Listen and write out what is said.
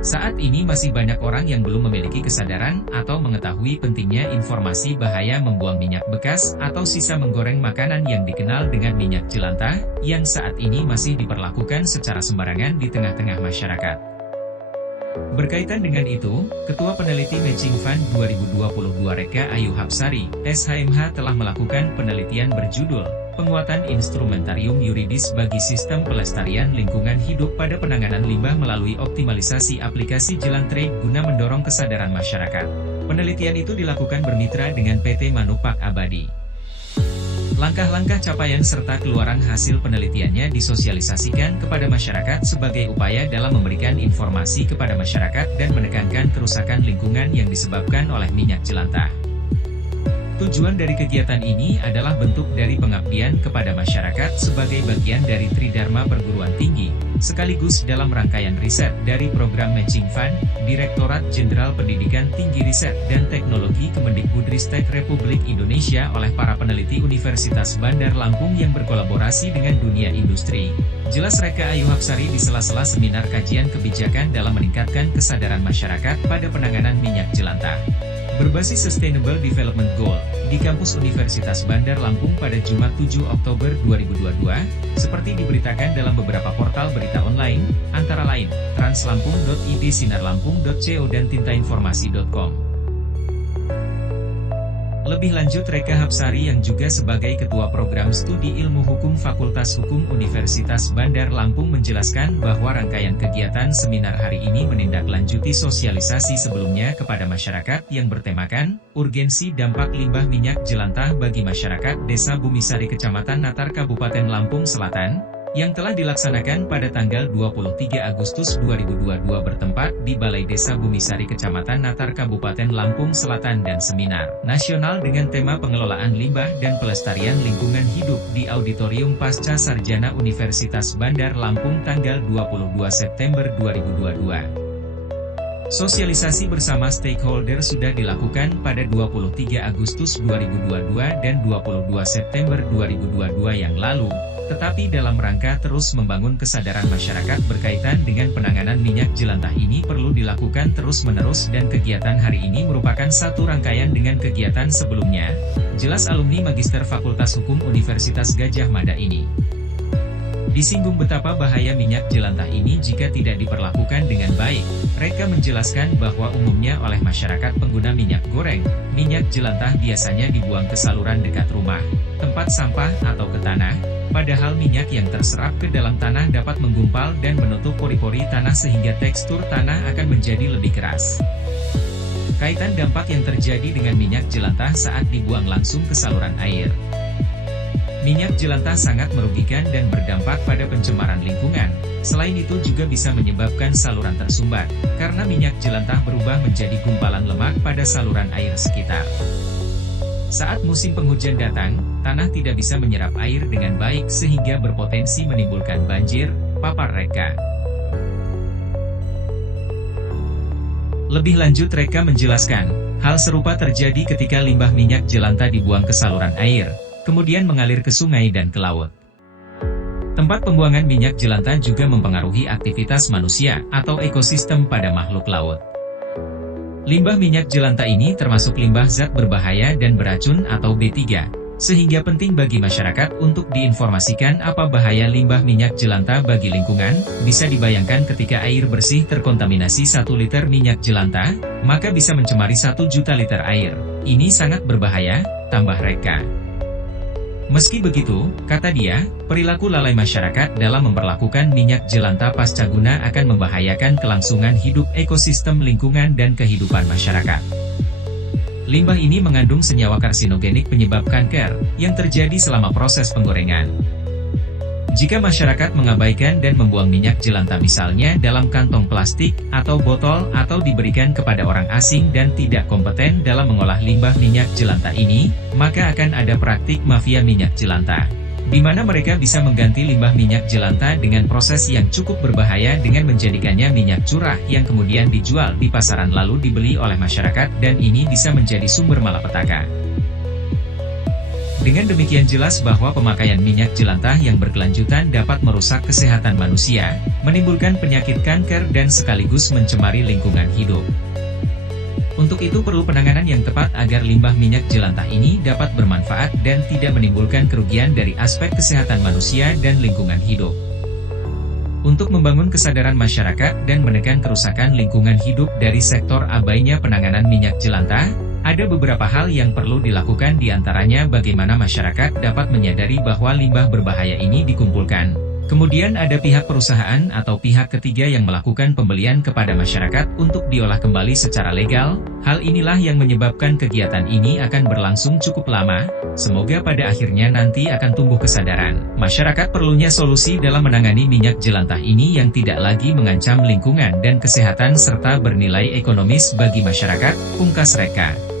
Saat ini masih banyak orang yang belum memiliki kesadaran atau mengetahui pentingnya informasi bahaya membuang minyak bekas atau sisa menggoreng makanan yang dikenal dengan minyak jelantah, yang saat ini masih diperlakukan secara sembarangan di tengah-tengah masyarakat. Berkaitan dengan itu, Ketua Peneliti Matching Fund 2022 Reka Ayu Hapsari, SHMH telah melakukan penelitian berjudul Penguatan Instrumentarium Yuridis bagi Sistem Pelestarian Lingkungan Hidup pada Penanganan Limbah melalui optimalisasi aplikasi Jelantre guna mendorong kesadaran masyarakat. Penelitian itu dilakukan bermitra dengan PT Manupak Abadi. Langkah-langkah capaian serta keluaran hasil penelitiannya disosialisasikan kepada masyarakat sebagai upaya dalam memberikan informasi kepada masyarakat dan menekankan kerusakan lingkungan yang disebabkan oleh minyak jelantah. Tujuan dari kegiatan ini adalah bentuk dari pengabdian kepada masyarakat sebagai bagian dari Tridharma Perguruan Tinggi, sekaligus dalam rangkaian riset dari program Matching Fund, Direktorat Jenderal Pendidikan Tinggi Riset dan Teknologi Kemendikbudristek Republik Indonesia oleh para peneliti Universitas Bandar Lampung yang berkolaborasi dengan dunia industri. Jelas Reka Ayu Hapsari di sela-sela seminar kajian kebijakan dalam meningkatkan kesadaran masyarakat pada penanganan minyak jelantah berbasis Sustainable Development Goal di kampus Universitas Bandar Lampung pada Jumat 7 Oktober 2022, seperti diberitakan dalam beberapa portal berita online, antara lain, translampung.id, sinarlampung.co dan tintainformasi.com. Lebih lanjut, Reka Hapsari yang juga sebagai Ketua Program Studi Ilmu Hukum Fakultas Hukum Universitas Bandar Lampung menjelaskan bahwa rangkaian kegiatan seminar hari ini menindaklanjuti sosialisasi sebelumnya kepada masyarakat yang bertemakan urgensi dampak limbah minyak jelantah bagi masyarakat Desa Bumisari Kecamatan Natar Kabupaten Lampung Selatan, yang telah dilaksanakan pada tanggal 23 Agustus 2022 bertempat di Balai Desa Bumisari Kecamatan Natar Kabupaten Lampung Selatan dan seminar nasional dengan tema pengelolaan limbah dan pelestarian lingkungan hidup di Auditorium Pasca Sarjana Universitas Bandar Lampung tanggal 22 September 2022. Sosialisasi bersama stakeholder sudah dilakukan pada 23 Agustus 2022 dan 22 September 2022 yang lalu, tetapi dalam rangka terus membangun kesadaran masyarakat berkaitan dengan penanganan minyak jelantah ini perlu dilakukan terus-menerus dan kegiatan hari ini merupakan satu rangkaian dengan kegiatan sebelumnya, jelas alumni Magister Fakultas Hukum Universitas Gadjah Mada ini. Disinggung betapa bahaya minyak jelantah ini jika tidak diperlakukan dengan baik, Reka menjelaskan bahwa umumnya oleh masyarakat pengguna minyak goreng, minyak jelantah biasanya dibuang ke saluran dekat rumah, tempat sampah atau ke tanah, padahal minyak yang terserap ke dalam tanah dapat menggumpal dan menutup pori-pori tanah sehingga tekstur tanah akan menjadi lebih keras. Kaitan dampak yang terjadi dengan minyak jelantah saat dibuang langsung ke saluran air. Minyak jelantah sangat merugikan dan berdampak pada pencemaran lingkungan. Selain itu juga bisa menyebabkan saluran tersumbat, karena minyak jelantah berubah menjadi gumpalan lemak pada saluran air sekitar. Saat musim penghujan datang, tanah tidak bisa menyerap air dengan baik sehingga berpotensi menimbulkan banjir, papar Reka. Lebih lanjut Reka menjelaskan, hal serupa terjadi ketika limbah minyak jelantah dibuang ke saluran air, kemudian mengalir ke sungai dan ke laut. Tempat pembuangan minyak jelantah juga mempengaruhi aktivitas manusia atau ekosistem pada makhluk laut. Limbah minyak jelantah ini termasuk limbah zat berbahaya dan beracun atau B3, sehingga penting bagi masyarakat untuk diinformasikan apa bahaya limbah minyak jelantah bagi lingkungan. Bisa dibayangkan ketika air bersih terkontaminasi 1 liter minyak jelantah, maka bisa mencemari 1 juta liter air. Ini sangat berbahaya, tambah Reka. Meski begitu, kata dia, perilaku lalai masyarakat dalam memperlakukan minyak jelantah pasca guna akan membahayakan kelangsungan hidup ekosistem lingkungan dan kehidupan masyarakat. Limbah ini mengandung senyawa karsinogenik penyebab kanker, yang terjadi selama proses penggorengan. Jika masyarakat mengabaikan dan membuang minyak jelantah misalnya dalam kantong plastik, atau botol, atau diberikan kepada orang asing dan tidak kompeten dalam mengolah limbah minyak jelantah ini, maka akan ada praktik mafia minyak jelantah, di mana mereka bisa mengganti limbah minyak jelantah dengan proses yang cukup berbahaya dengan menjadikannya minyak curah yang kemudian dijual di pasaran lalu dibeli oleh masyarakat dan ini bisa menjadi sumber malapetaka. Dengan demikian jelas bahwa pemakaian minyak jelantah yang berkelanjutan dapat merusak kesehatan manusia, menimbulkan penyakit kanker dan sekaligus mencemari lingkungan hidup. Untuk itu perlu penanganan yang tepat agar limbah minyak jelantah ini dapat bermanfaat dan tidak menimbulkan kerugian dari aspek kesehatan manusia dan lingkungan hidup. Untuk membangun kesadaran masyarakat dan menekan kerusakan lingkungan hidup dari sektor abainya penanganan minyak jelantah, ada beberapa hal yang perlu dilakukan, diantaranya bagaimana masyarakat dapat menyadari bahwa limbah berbahaya ini dikumpulkan. Kemudian ada pihak perusahaan atau pihak ketiga yang melakukan pembelian kepada masyarakat untuk diolah kembali secara legal. Hal inilah yang menyebabkan kegiatan ini akan berlangsung cukup lama. Semoga pada akhirnya nanti akan tumbuh kesadaran. Masyarakat perlunya solusi dalam menangani minyak jelantah ini yang tidak lagi mengancam lingkungan dan kesehatan serta bernilai ekonomis bagi masyarakat, pungkas Reka.